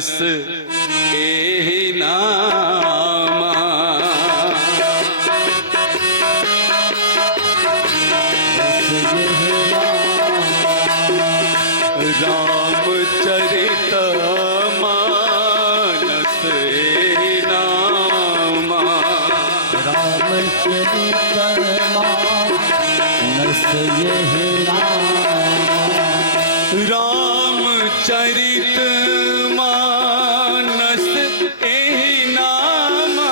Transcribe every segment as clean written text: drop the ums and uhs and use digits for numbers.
मानस एहि नामा। रामचरित मानस एहि नामा। रामचरित मानस एहि नामा। रामचरित मानस एहि नामा।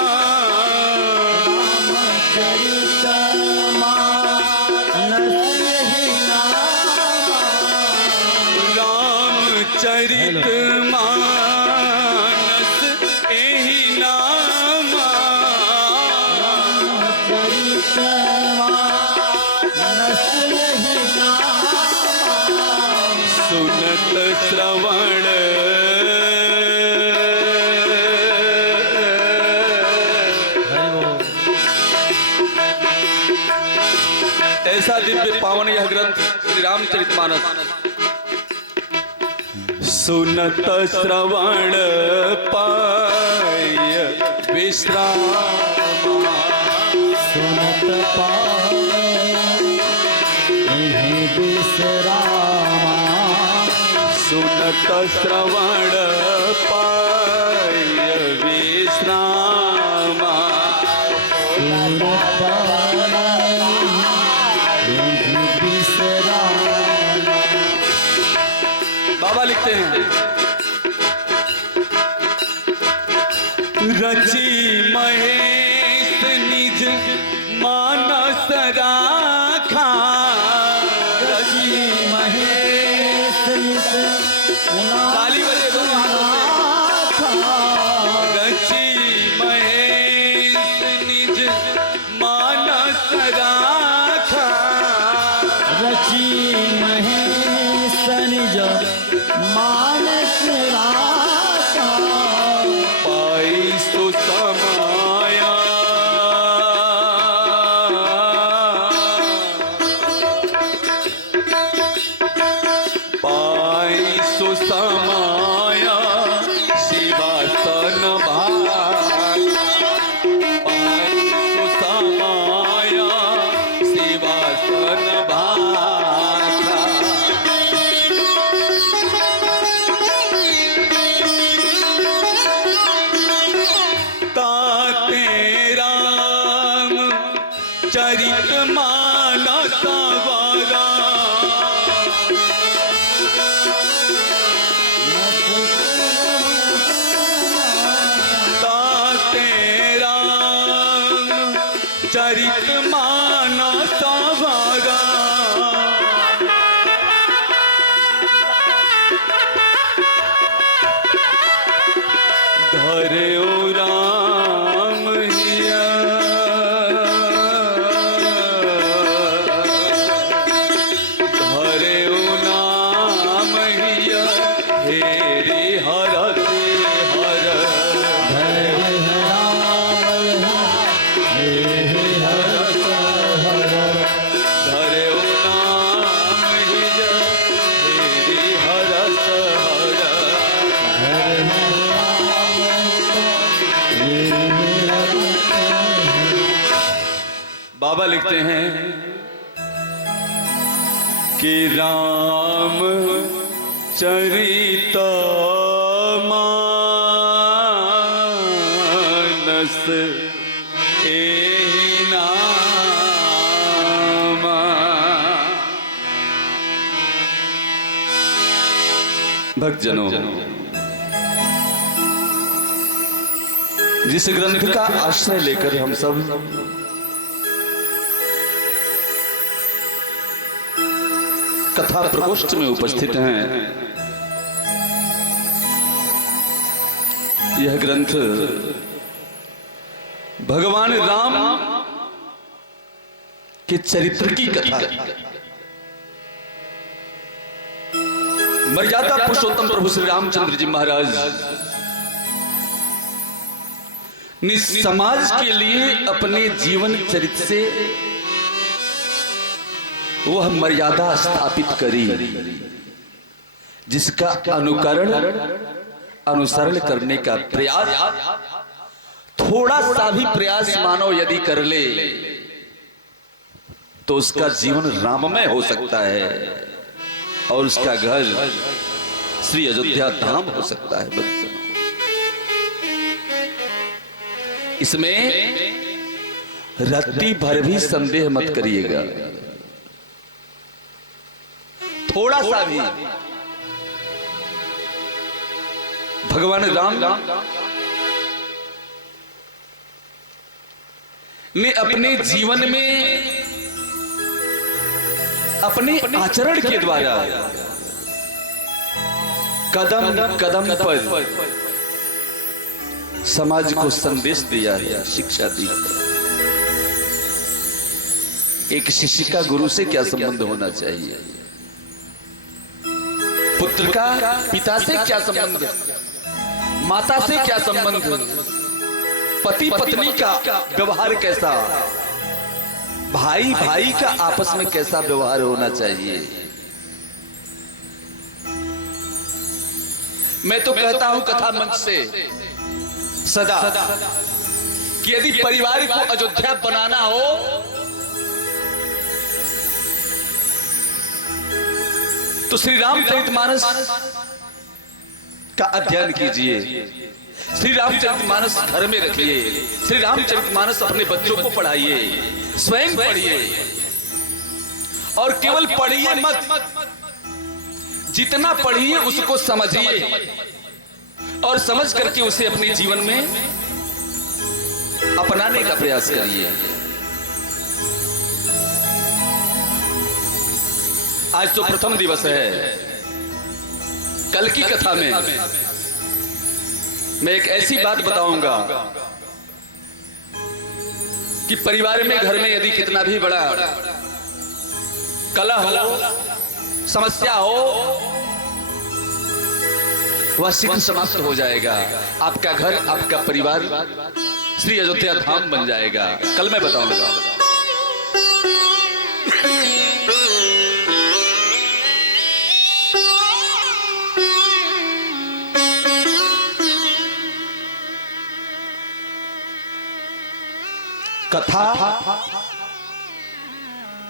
रामचरित मानस एहि नामा। रामचरित मानस एहि नामा। रामचरित मानस एहि नामा। सुनत श्रवण ऐसा दिव्य पावन यह ग्रंथ श्री रामचरितमानस। सुनत श्रवण पाय विश्राम। सुनत पाए विश्राम। सुनत श्रवण पाय विश्राम। सुनत विश्राम। बाबा लिखते हैं रची महेश निज मानस राखा। रची महेश निज ताली बजे दो रची महेश निज मानस राखा। रची महेश निज मानस राखा। पाई सुसमाया पाई सुसमाया शिवासन भाग। पाई सुसमाया शिवासन भाग। ताते राम चरित मानस वारा। ताते राम चरित मानस वारा। धर्यो राम हिया। धर्यो नाम हिया हेरि हरति हर। धर्यो नाम हिया हेरि हरत हर। बाबा लिखते हैं कि राम चरित मानस एहि नामा। भक्तजनों, जिस ग्रंथ का आश्रय लेकर हम सब कथा प्रकोष्ठ में उपस्थित हैं, यह ग्रंथ भगवान राम के चरित्र की कथा है। मर्यादा पुरुषोत्तम प्रभु श्री रामचंद्र जी महाराज ने समाज के लिए अपने जीवन चरित्र से वह मर्यादा स्थापित करी जिसका अनुकरण अनुसरण करने का प्रयास, थोड़ा सा भी प्रयास मानव यदि कर ले तो उसका जीवन राममय हो सकता है और उसका घर श्री अयोध्या धाम हो सकता है। बच्चों, इसमें रत्ती भर भी संदेह मत करिएगा, थोड़ा सा भी। भगवान राम ने अपने जीवन में अपने आचरण के द्वारा कदम कदम पर समाज को संदेश दिया है, शिक्षा दी है। एक शिष्य का गुरु से क्या संबंध होना चाहिए, पुत्र का पिता से क्या संबंध, माता से क्या संबंध, पति पत्नी का व्यवहार कैसा, भाई भाई का आपस में कैसा व्यवहार होना चाहिए। मैं तो कहता हूं कथा मंच से सदा कि यदि परिवार को अयोध्या बनाना हो तो श्री रामचरितमानस का अध्ययन कीजिए, श्री रामचरितमानस घर में रखिए, श्री रामचरितमानस अपने बच्चों को पढ़ाइए, स्वयं पढ़िए और केवल पढ़िए मत, जितना पढ़िए उसको समझिए और समझ करके उसे अपने जीवन में अपनाने का प्रयास करिए। आज तो प्रथम दिवस है। कल की कथा में मैं एक ऐसी बात बताऊंगा कि परिवार में, घर में यदि कितना भी बड़ा कलह हो, समस्या हो, वह शीघ्र समाप्त हो जाएगा। आपका घर, आपका परिवार श्री अयोध्या धाम बन जाएगा। कल मैं बताऊंगा। कथा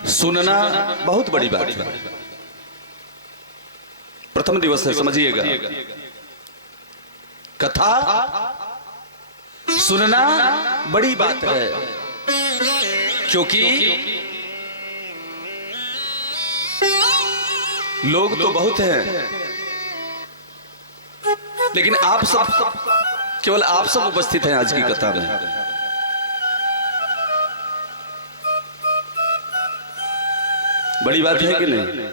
सुनना बहुत बड़ी बात है। प्रथम दिवस है, समझिएगा। कथा सुनना बड़ी बात है, क्योंकि लोग तो बहुत हैं, लेकिन आप सब, केवल आप सब उपस्थित हैं आज की कथा में। बड़ी बात है कि नहीं?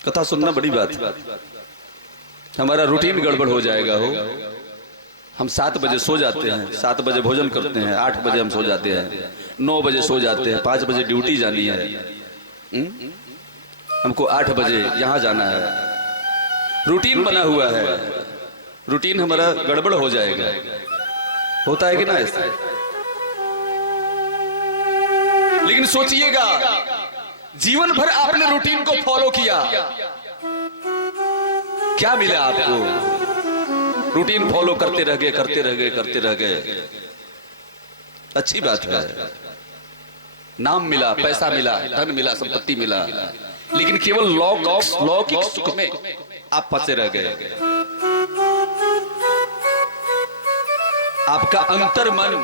कथा सुनना बड़ी बात है। हमारा रूटीन गड़बड़ हो जाएगा हो। हम 7 बजे सो जाते हैं, 7 बजे भोजन करते हैं, 8 बजे हम सो जाते हैं, 9 बजे सो जाते हैं, 5 बजे ड्यूटी जानी है, हमको 8 बजे यहां जाना है। रूटीन बना हुआ है, रूटीन हमारा गड़बड़ हो जाएगा। होता है कि ना ऐसा? लेकिन सोचिएगा, जीवन भर आपने रूटीन को फॉलो किया, क्या मिला आपको? रूटीन फॉलो करते रह गए, करते रह गए, करते रह गए। अच्छी बात है, नाम मिला, पैसा मिला, धन मिला, संपत्ति मिला, लेकिन केवल लौकिक सुख में आप फंसे रह गए। आपका अंतर मन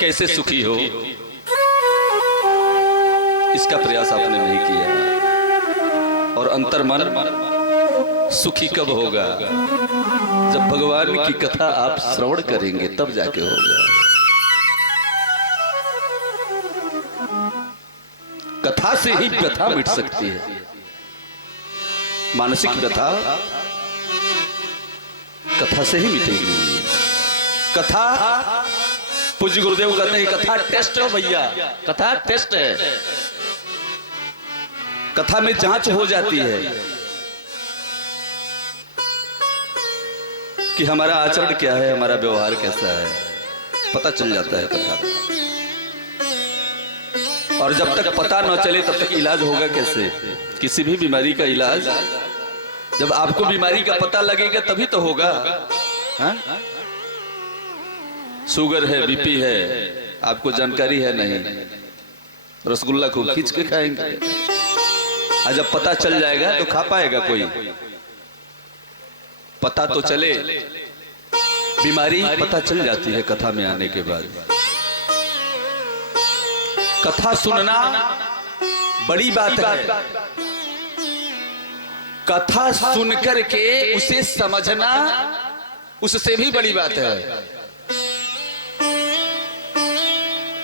कैसे सुखी हो, इसका प्रयास आपने नहीं किया। और अंतर मन सुखी कब होगा? जब भगवान की कथा आप श्रवण करेंगे, तब जाके होगा। कथा से ही व्यथा मिट सकती है, मानसिक व्यथा कथा से ही मिटेगी। कथा, पूज्य गुरुदेव कहते हैं, कथा टेस्ट है भैया, कथा टेस्ट है। कथा में जांच हो जाती है कि हमारा आचरण क्या है, हमारा व्यवहार कैसा है, पता चल जाता है कथा। और जब तक पता न चले तब तक इलाज होगा कैसे? किसी भी बीमारी का इलाज जब आपको बीमारी का पता लगेगा तभी तो होगा। हा? शुगर है, बीपी है, आपको जानकारी है नहीं, रसगुल्ला को खींच के खाएंगे। और जब पता चल जाएगा तो खा पाएगा कोई? पता तो चले, बीमारी पता चल जाती है कथा में आने के बाद। कथा सुनना बड़ी बात है, कथा सुनकर के उसे समझना उससे भी बड़ी बात है।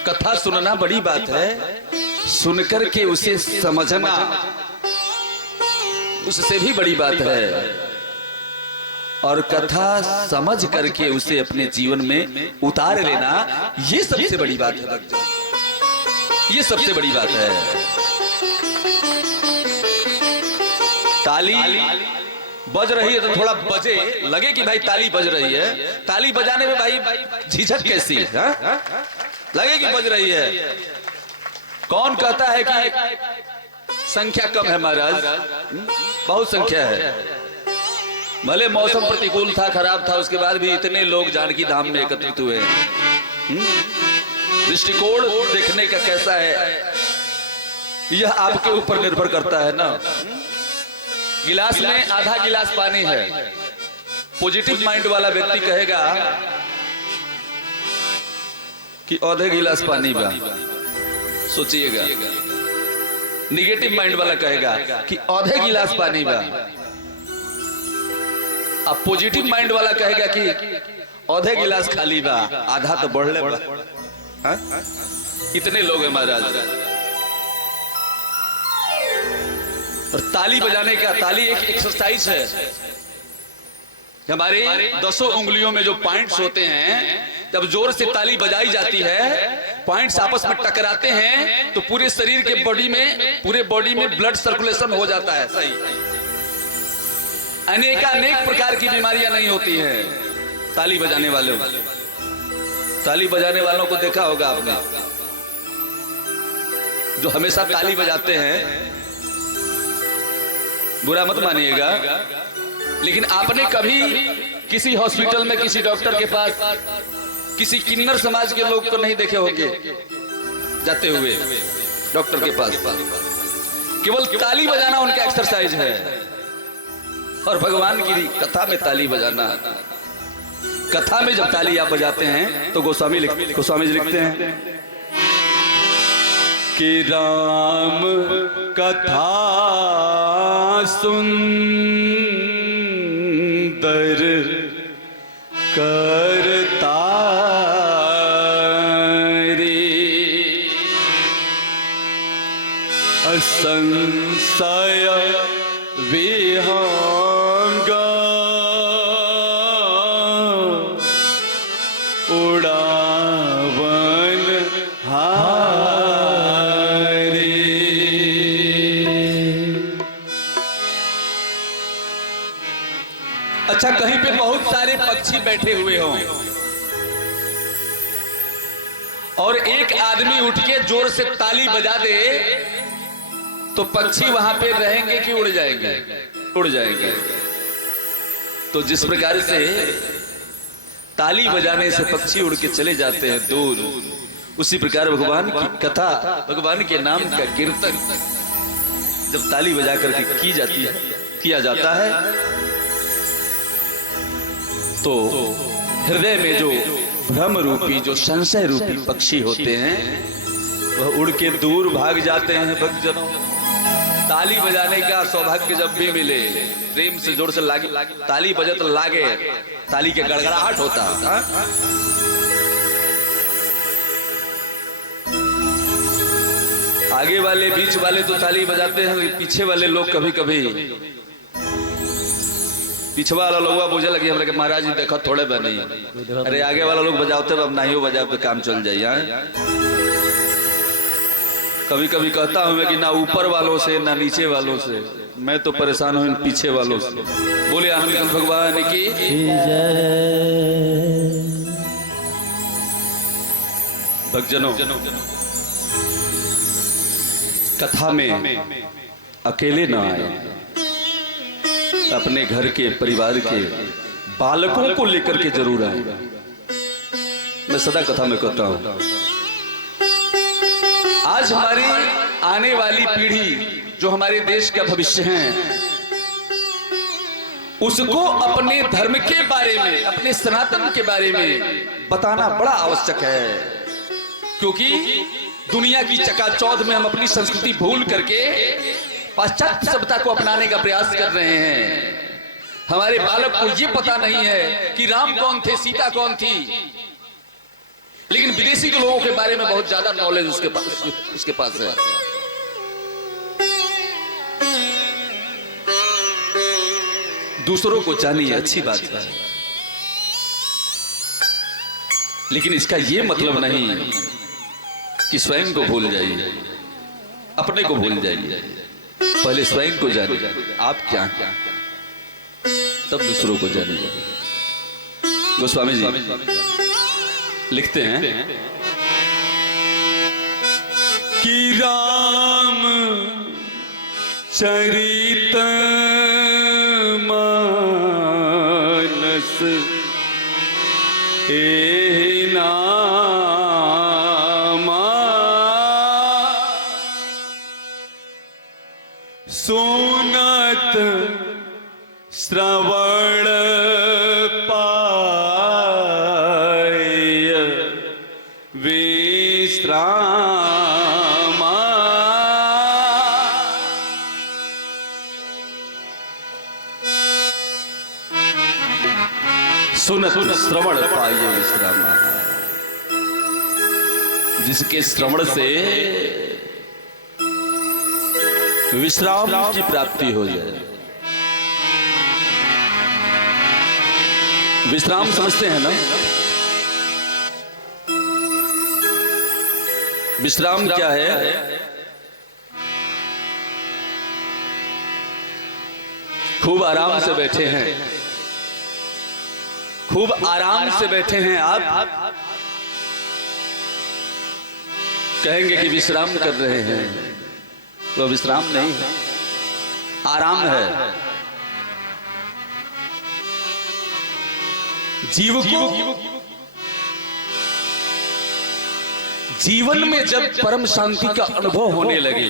कथा सुनना बड़ी बात है, सुनकर के उसे समझना उससे भी बड़ी बात है। और कथा समझ करके उसे अपने जीवन में उतार लेना, ये सबसे बड़ी बात है भक्तजन, ये सबसे बड़ी बात है। ताली बज रही है तो थोड़ा बजे, लगे कि भाई ताली बज रही है। ताली बजाने में भाई झिझक कैसी है? लगे कि बज रही है। कौन कहता है कि संख्या कम है महाराज? बहुत संख्या है। भले मौसम प्रतिकूल था, खराब था, उसके बाद भी इतने लोग जानकी धाम में एकत्रित हुए। दृष्टिकोण देखने का कैसा है यह आपके ऊपर निर्भर करता है ना। गिलास में आधा गिलास पानी है, पॉजिटिव माइंड वाला व्यक्ति कहेगा कि आधे गिलास पानी बा, सोचिएगा। निगेटिव माइंड वाला कहेगा कि आधे गिलास पानी बा। अब पॉजिटिव माइंड वाला कहेगा कि आधे गिलास खाली बा, आधा तो बढ़ ले बा। इतने लोग हैं महाराज। और ताली बजाने का, ताली एक एक्सरसाइज है। हमारे 10 उंगलियों में जो पॉइंट्स होते हैं, जब जोर से ताली बजाई जाती है, पॉइंट्स आपस में टकराते हैं तो पूरे शरीर के बॉडी में, पूरे बॉडी में ब्लड सर्कुलेशन हो जाता है। सही, अनेक प्रकार की बीमारियां नहीं होती हैं ताली बजाने वालों। ताली बजाने वालों को देखा होगा आपने, जो हमेशा ताली बजाते हैं। बुरा मत मानिएगा, लेकिन आपने कभी किसी हॉस्पिटल में किसी डॉक्टर के पास किसी किन्नर समाज के लोग को नहीं देखे होंगे जाते हुए डॉक्टर के पास। केवल ताली बजाना उनका एक्सरसाइज है। और भगवान की कथा में ताली बजाना, कथा में जब ताली आप बजाते हैं तो गोस्वामी जी लिखते हैं कि राम कथा सुंदर करता रे, असंशय विहंग उड़ावन हारे। अच्छा, कहीं पे बहुत सारे पक्षी बैठे हुए हों और एक आदमी उठ के जोर से ताली बजा दे तो पक्षी वहां पे रहेंगे कि उड़ जाएंगे? उड़ जाएंगे। तो जिस प्रकार से ताली बजाने से पक्षी उड़ के चले जाते हैं दूर, उसी प्रकार भगवान की कथा, भगवान के नाम का कीर्तन जब ताली बजा करके की जाती है, किया जाता है, तो हृदय में जो भ्रम रूपी, जो संशय रूपी पक्षी होते हैं, वह उड़ के दूर भाग जाते हैं। भक्तजनों, ताली बजाने का सौभाग्य जब भी मिले, प्रेम से जोर से लागे, ताली बजे तो लागे, ताली के गड़गड़ाहट होता है। आगे वाले, बीच वाले तो ताली बजाते हैं, पीछे वाले लोग कभी कभी, पीछे वाला लोग बुझे लगे हमरा के महाराज जी देखो थोड़े बनी, अरे आगे वाला लोग बजाते अब नहीं हो बजा पे काम चल जाए। कभी कभी कहता हूं मैं कि ना ऊपर वालों से ना नीचे वालों से, मैं तो परेशान हूं इन पीछे वालों से। बोले हनुमान भगवान की भक्तजनों, कथा में अकेले ना आए, अपने घर के परिवार के बालकों को लेकर के जरूर आए। मैं सदा कथा में कहता हूं, आज हमारी आने वाली पीढ़ी जो हमारे देश का भविष्य है, उसको अपने धर्म के बारे में, अपने सनातन के बारे में बताना बड़ा आवश्यक है। क्योंकि दुनिया की चकाचौंध में हम अपनी संस्कृति भूल करके पाश्चात्य सभ्यता को अपनाने का प्रयास कर रहे हैं। हमारे बालक को ये पता नहीं है कि राम कौन थे, सीता कौन थी, लेकिन विदेशी के लोगों के बारे में बहुत ज्यादा नॉलेज उसके पास है। दूसरों को जानिए, अच्छी बात है, लेकिन इसका ये मतलब नहीं कि स्वयं को भूल जाइए, अपने को भूल जाइए। पहले स्वयं को जानिए, आप क्या हैं, तब दूसरों को जानिए। गोस्वामी जी लिखते हैं कि राम चरित मानस ए नामा सुनत श्रवण पाय विश्रामा। सुनत श्रवण पाय विश्रामा, जिसके श्रवण से विश्राम की प्राप्ति हो जाए। विश्राम समझते हैं ना? विश्राम क्या है? खूब आराम से बैठे हैं, खूब आराम से बैठे हैं आप, कहेंगे कि विश्राम कर रहे हैं, तो विश्राम नहीं है, आराम है। जीव को जीवन में जब परम शांति का अनुभव होने लगे,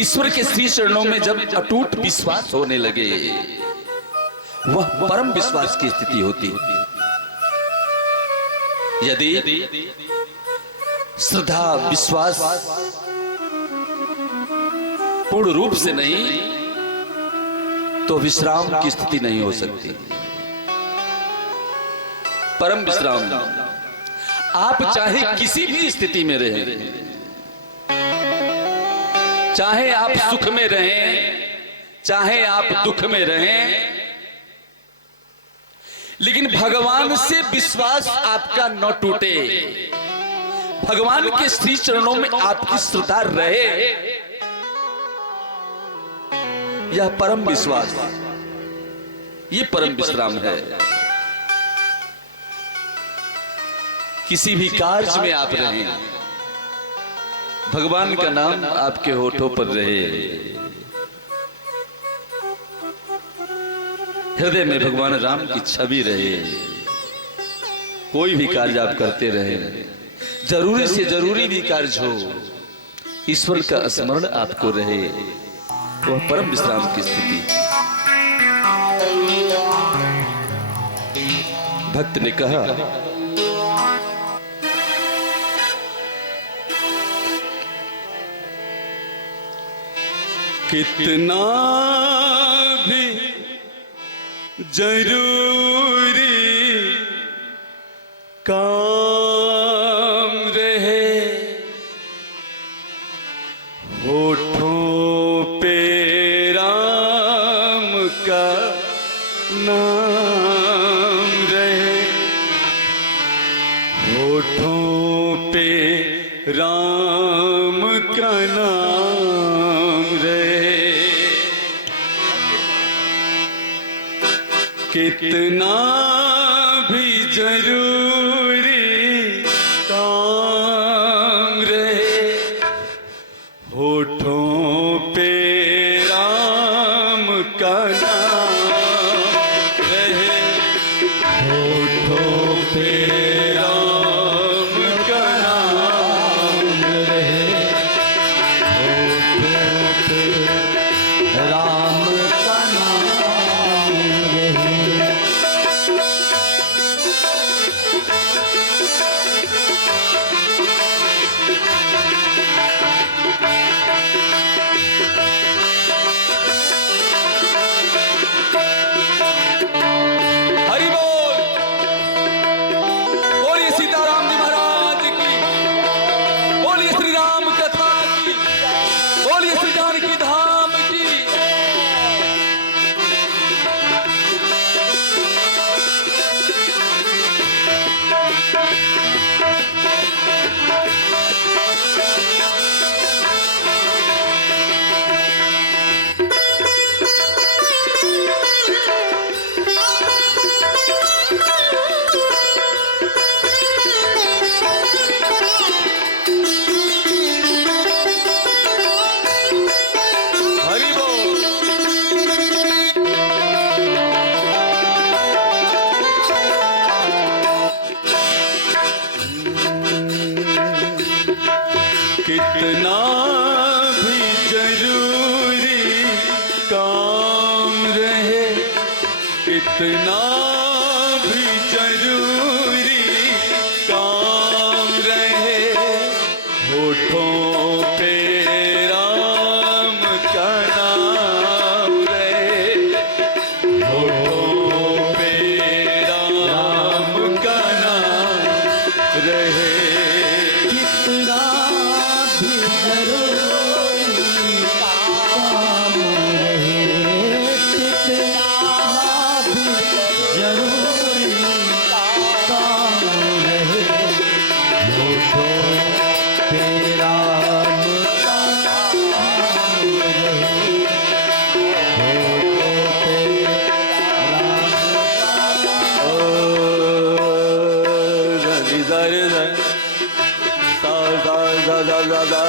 ईश्वर के श्री चरणों में जब अटूट विश्वास होने लगे, वह परम विश्वास की स्थिति होती। यदि श्रद्धा विश्वास पूर्ण रूप से नहीं, तो विश्राम की स्थिति नहीं हो सकती। परम विश्राम, आप चाहे किसी भी स्थिति में रहें, चाहे आप सुख में रहें, चाहे आप दुख में रहें, लेकिन भगवान से विश्वास आपका न टूटे, भगवान के श्री चरणों में आपकी श्रद्धा रहे, यह परम विश्वास, यह परम विश्राम है। किसी भी कार्य में आप रहें, भगवान का नाम आपके होठों पर रहे, हृदय में भगवान राम की छवि रहे, कोई भी कार्य आप करते रहे, जरूरी से जरूरी भी कार्य हो, ईश्वर का स्मरण आपको रहे, वह परम विश्राम की स्थिति। भक्त ने कहा, कितना भी जरूरी काम रहे, होठों पे राम का नाम रहे, होठों पे राम का नाम रहे, कितना भी जरूरी काम रहे, होठों पे काम रहे इतना भी जरूरी काम रहे, होठों पे राम का नाम रहे, होठों पे राम का नाम रहे। कितना भी जरूरी काम रहे, कितना भी जरूरी काम रहे, होठों पे राम का नाम रहे, होठों पे राम ओ धनी धरे धन सा सा सा सा सा सा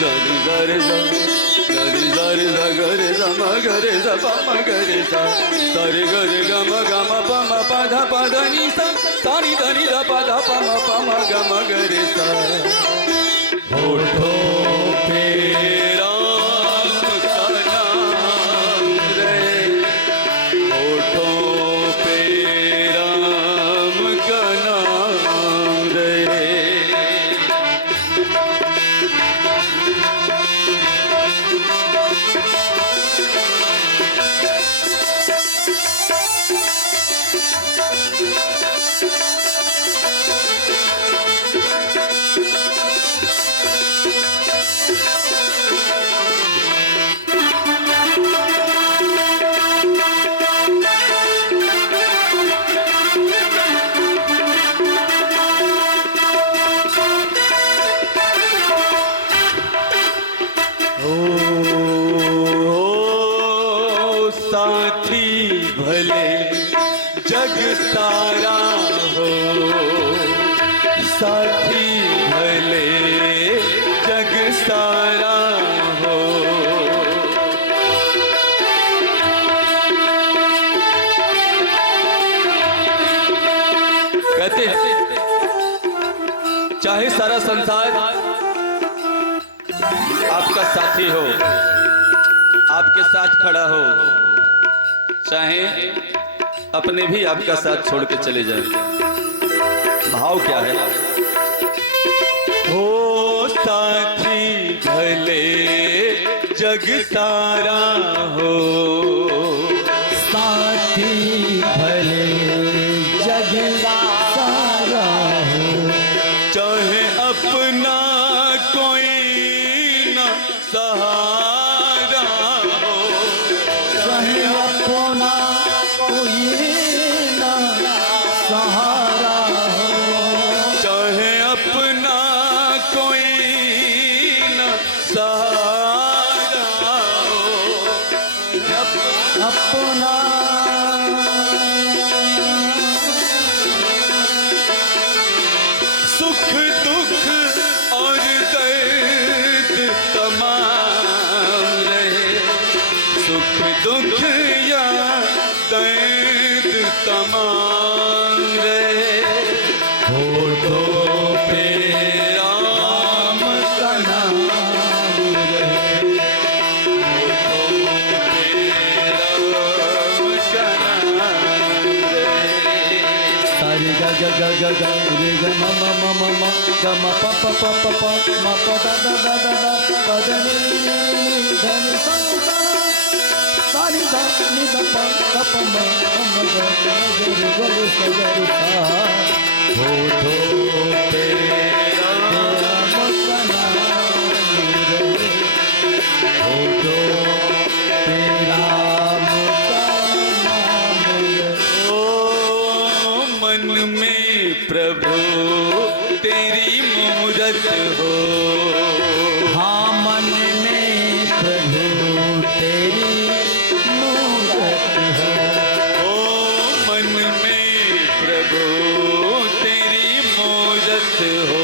धनी धरे धन धनी धरे ध गरे ध म गरे ध प म गरे ध सरे गरे ग म प म प ध प ध नि सा सा नि ध नि ध प ध प म ग म गरे सा। होठों पे राम का नाम रहे, होठों पे राम का नाम रहे। साथी भले जग सारा हो, साथी भले जग सारा हो, कहते हैं चाहे सारा संसार आपका साथी हो, आपके साथ खड़ा हो, चाहे अपने भी आपका साथ छोड़ के चले जाए। भाव क्या है? हो साथी भले जग सारा हो, साथी भले जग सारा हो, चाहे अपना कोई न सहारा हो, चाहे अपना कोई न सहारा हो, चाहे अपना कोई न सहारा हो, अपना सुख दुख और दर्द तमाम रहे, सुख दुख या दर्द तमाम रहे, होठों पे राम का नाम रहे, होठों पे राम का नाम रहे। सारे ग ग ग ग ग रे ग म म म म म ग म प प प प प म प the the the the the प द नि ध नि सा सा सा नि ध नि ध प द प म म ग ग रे ग रे स ग रे सा, होठों पे राम का नाम रहे, होठों पे राम का नाम रहे। ओ मन में प्रभु तेरी मूरत हो, हाँ मन में प्रभु तेरी मूरत है, ओ मन में प्रभु तेरी मूरत हो,